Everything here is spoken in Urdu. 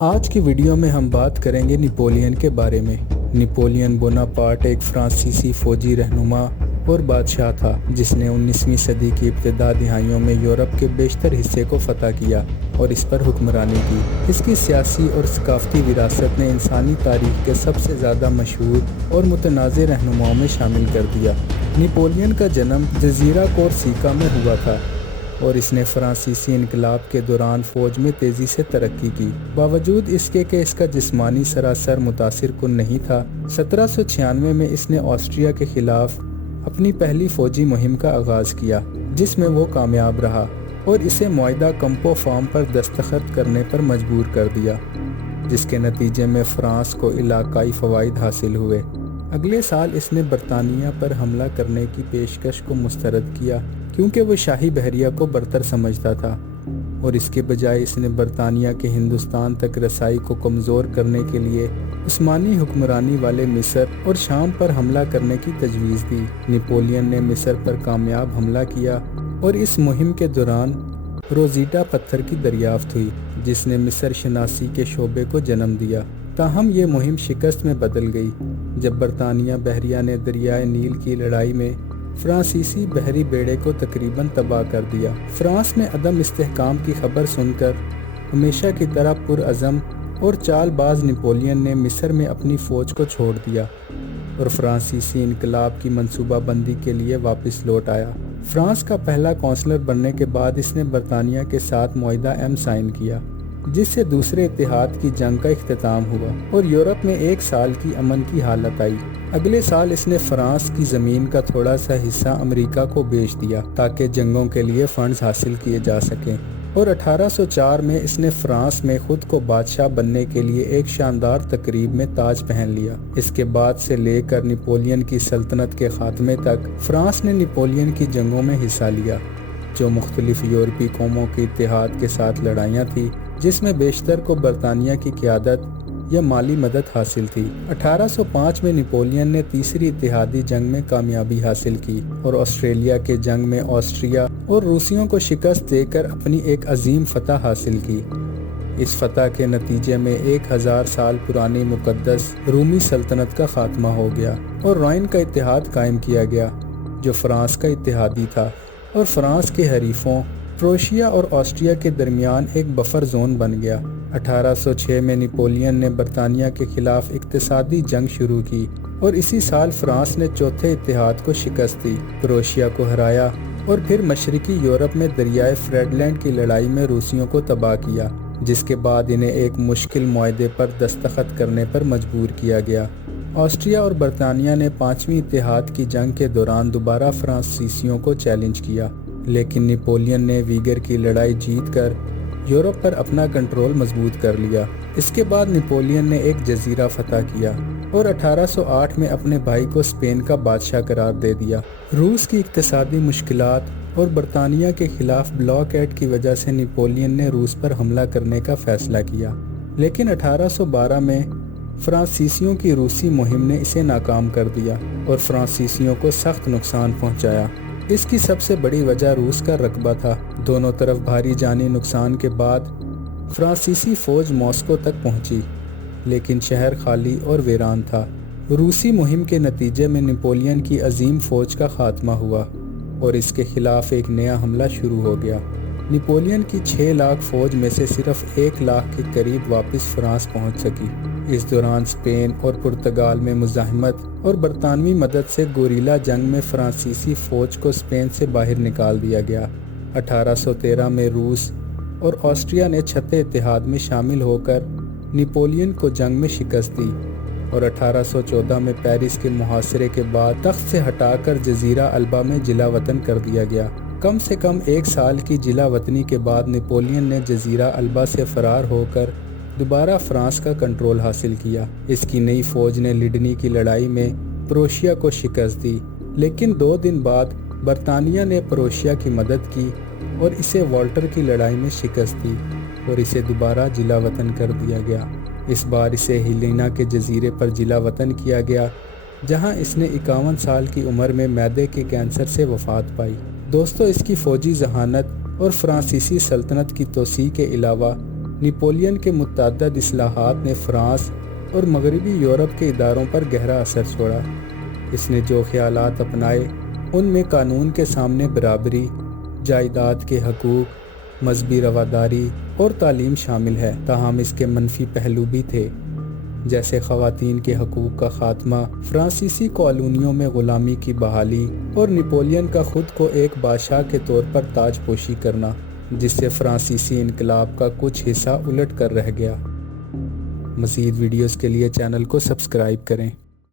آج کی ویڈیو میں ہم بات کریں گے نپولین کے بارے میں۔ نپولین بوناپارٹ ایک فرانسیسی فوجی رہنما اور بادشاہ تھا جس نے 19ویں صدی کی ابتدا دہائیوں میں یورپ کے بیشتر حصے کو فتح کیا اور اس پر حکمرانی کی۔ اس کی سیاسی اور ثقافتی وراثت نے انسانی تاریخ کے سب سے زیادہ مشہور اور متنازع رہنماؤں میں شامل کر دیا۔ نپولین کا جنم جزیرہ کورسیکا میں ہوا تھا اور اس نے فرانسیسی انقلاب کے دوران فوج میں تیزی سے ترقی کی۔ باوجود اس کے کہ اس کا جسمانی سراسر متاثر کن نہیں تھا، 1796 میں اس نے آسٹریا کے خلاف اپنی پہلی فوجی مہم کا آغاز کیا جس میں وہ کامیاب رہا اور اسے معاہدہ کمپو فارم پر دستخط کرنے پر مجبور کر دیا، جس کے نتیجے میں فرانس کو علاقائی فوائد حاصل ہوئے۔ اگلے سال اس نے برطانیہ پر حملہ کرنے کی پیشکش کو مسترد کیا کیونکہ وہ شاہی بحریہ کو برتر سمجھتا تھا، اور اس کے بجائے اس نے برطانیہ کے ہندوستان تک رسائی کو کمزور کرنے کے لیے عثمانی حکمرانی والے مصر اور شام پر حملہ کرنے کی تجویز دی۔ نپولین نے مصر پر کامیاب حملہ کیا اور اس مہم کے دوران روزیٹا پتھر کی دریافت ہوئی جس نے مصر شناسی کے شعبے کو جنم دیا۔ تاہم یہ مہم شکست میں بدل گئی جب برطانیہ بحریہ نے دریائے نیل کی لڑائی میں فرانسیسی بحری بیڑے کو تقریباً تباہ کر دیا۔ فرانس میں عدم استحکام کی خبر سن کر ہمیشہ کی طرح پرعزم اور چال باز نپولین نے مصر میں اپنی فوج کو چھوڑ دیا اور فرانسیسی انقلاب کی منصوبہ بندی کے لیے واپس لوٹ آیا۔ فرانس کا پہلا کونسلر بننے کے بعد اس نے برطانیہ کے ساتھ معاہدہ سائن کیا جس سے دوسرے اتحاد کی جنگ کا اختتام ہوا اور یورپ میں ایک سال کی امن کی حالت آئی۔ اگلے سال اس نے فرانس کی زمین کا تھوڑا سا حصہ امریکہ کو بیچ دیا تاکہ جنگوں کے لیے فنڈز حاصل کیے جا سکیں، اور 1804 میں اس نے فرانس میں خود کو بادشاہ بننے کے لیے ایک شاندار تقریب میں تاج پہن لیا۔ اس کے بعد سے لے کر نپولین کی سلطنت کے خاتمے تک فرانس نے نپولین کی جنگوں میں حصہ لیا جو مختلف یورپی قوموں کے اتحاد کے ساتھ لڑائیاں تھیں، جس میں بیشتر کو برطانیہ کی قیادت یا مالی مدد حاصل تھی۔ 1805 میں نپولین نے تیسری اتحادی جنگ میں کامیابی حاصل کی اور آسٹریلیا کے جنگ میں آسٹریا اور روسیوں کو شکست دے کر اپنی ایک عظیم فتح حاصل کی۔ اس فتح کے نتیجے میں 1000 سال پرانی مقدس رومی سلطنت کا خاتمہ ہو گیا اور رائن کا اتحاد قائم کیا گیا جو فرانس کا اتحادی تھا اور فرانس کے حریفوں پروشیا اور آسٹریا کے درمیان ایک بفر زون بن گیا۔ 1806 میں نپولین نے برطانیہ کے خلاف اقتصادی جنگ شروع کی اور اسی سال فرانس نے چوتھے اتحاد کو شکست دی، پروشیا کو ہرایا اور پھر مشرقی یورپ میں دریائے فریڈلینڈ کی لڑائی میں روسیوں کو تباہ کیا، جس کے بعد انہیں ایک مشکل معاہدے پر دستخط کرنے پر مجبور کیا گیا۔ آسٹریا اور برطانیہ نے پانچویں اتحاد کی جنگ کے دوران دوبارہ فرانسیسیوں کو چیلنج کیا، لیکن نپولین نے ویگر کی لڑائی جیت کر یورپ پر اپنا کنٹرول مضبوط کر لیا۔ اس کے بعد نپولین نے ایک جزیرہ فتح کیا اور 1808 میں اپنے بھائی کو اسپین کا بادشاہ قرار دے دیا۔ روس کی اقتصادی مشکلات اور برطانیہ کے خلاف بلاک ایڈ کی وجہ سے نپولین نے روس پر حملہ کرنے کا فیصلہ کیا، لیکن 1812 میں فرانسیسیوں کی روسی مہم نے اسے ناکام کر دیا اور فرانسیسیوں کو سخت نقصان پہنچایا۔ اس کی سب سے بڑی وجہ روس کا رقبہ تھا۔ دونوں طرف بھاری جانی نقصان کے بعد فرانسیسی فوج ماسکو تک پہنچی، لیکن شہر خالی اور ویران تھا۔ روسی مہم کے نتیجے میں نپولین کی عظیم فوج کا خاتمہ ہوا اور اس کے خلاف ایک نیا حملہ شروع ہو گیا۔ نپولین کی 6 لاکھ فوج میں سے صرف 1 لاکھ کے قریب واپس فرانس پہنچ سکی۔ اس دوران اسپین اور پرتگال میں مزاحمت اور برطانوی مدد سے گوریلا جنگ میں فرانسیسی فوج کو اسپین سے باہر نکال دیا گیا۔ 1813 میں روس اور آسٹریا نے چھٹے اتحاد میں شامل ہو کر نپولین کو جنگ میں شکست دی اور 1814 میں پیرس کے محاصرے کے بعد تخت سے ہٹا کر جزیرہ البا میں جلا وطن کر دیا گیا۔ کم سے کم 1 سال کی جلا وطنی کے بعد نپولین نے جزیرہ البا سے فرار ہو کر دوبارہ فرانس کا کنٹرول حاصل کیا۔ اس کی نئی فوج نے لڈنی کی لڑائی میں پروشیا کو شکست دی، لیکن 2 دن بعد برطانیہ نے پروشیا کی مدد کی اور اسے والٹر کی لڑائی میں شکست دی اور اسے دوبارہ جلا وطن کر دیا گیا۔ اس بار اسے ہیلینا کے جزیرے پر جلا وطن کیا گیا جہاں اس نے 51 سال کی عمر میں معدے کے کینسر سے وفات پائی۔ دوستو، اس کی فوجی ذہانت اور فرانسیسی سلطنت کی توسیع کے علاوہ نپولین کے متعدد اصلاحات نے فرانس اور مغربی یورپ کے اداروں پر گہرا اثر چھوڑا۔ اس نے جو خیالات اپنائے ان میں قانون کے سامنے برابری، جائیداد کے حقوق، مذہبی رواداری اور تعلیم شامل ہے۔ تاہم اس کے منفی پہلو بھی تھے، جیسے خواتین کے حقوق کا خاتمہ، فرانسیسی کالونیوں میں غلامی کی بحالی اور نپولین کا خود کو ایک بادشاہ کے طور پر تاج پوشی کرنا، جس سے فرانسیسی انقلاب کا کچھ حصہ الٹ کر رہ گیا۔ مزید ویڈیوز کے لیے چینل کو سبسکرائب کریں۔